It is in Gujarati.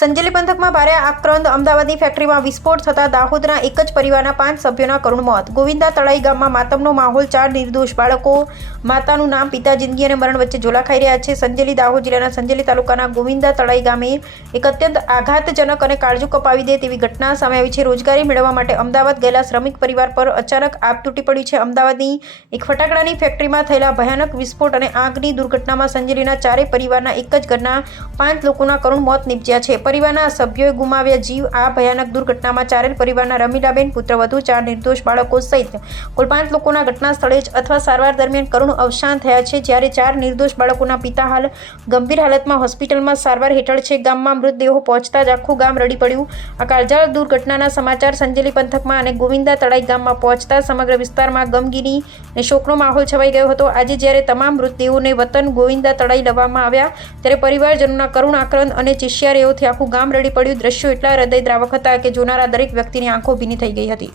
સંજેલી પંથકમાં ભારે આક્રંદ. અમદાવાદની ફેક્ટરીમાં વિસ્ફોટ થતાં દાહોદના એક જ પરિવારના 5 સભ્યોના કરુણ મોત. ગોવિંદા તળાઈ ગામમાં માતમનો માહોલ. 4 નિર્દોષ બાળકો, માતાનું નામ, પિતા જિંદગી અને મરણ વચ્ચે ઝોલા ખાઈ રહ્યા છે. સંજેલી દાહોદ જિલ્લાના સંજેલી તાલુકાના ગોવિંદા તળાઈ ગામે એક અત્યંત આઘાતજનક અને કાળજું કપાવી દે તેવી ઘટના સામે આવી છે. રોજગારી મેળવવા માટે અમદાવાદ ગયેલા શ્રમિક પરિવાર પર અચાનક આગ તૂટી પડી છે. અમદાવાદની એક ફટાકડાની ફેક્ટરીમાં થયેલા ભયાનક વિસ્ફોટ અને આગની દુર્ઘટનામાં સંજેલીના 4 પરિવારના એક જ ઘરના 5 લોકોના કરુણ મોત નીપજ્યા છે. પરિવારના સભ્યોએ ગુમાવ્યા જીવ. આ ભયાનક દુર્ઘટનામાં ચારેલ પરિવારના રમીલાબેન, પુત્રવધુ, 4 નિર્દોષ બાળકો સહિત કુલ 5 લોકોના ઘટના સ્થળે જ અથવા સારવાર દરમિયાન કરુણ અવસાન થયા છે. જ્યારે 4 નિર્દોષ બાળકોના પિતા હાલ ગંભીર હાલતમાં હોસ્પિટલમાં સારવાર હેઠળ છે. ગામમાં મૃતદેહો પહોંચતા જ આખું ગામ રડી પડ્યું. આ કાળઝાળ દુર્ઘટનાના સમાચાર સંજેલી પંથકમાં અને ગોવિંદા તળાઈ ગામમાં પહોંચતા સમગ્ર વિસ્તારમાં ગમગીની અને શોકનો માહોલ છવાઈ ગયો હતો. આજે જ્યારે તમામ મૃતદેહોને વતન ગોવિંદા તળાઈ લાવવામાં આવ્યા ત્યારે પરિવારજનોના કરુણ આક્રંદ અને ચિશિયારીઓથી આખું ગામ રડી પડ્યું. દ્રશ્યો એટલા હૃદયદ્રાવક હતા કે જોનારા દરેક વ્યક્તિની આંખો ભીની થઈ ગઈ હતી.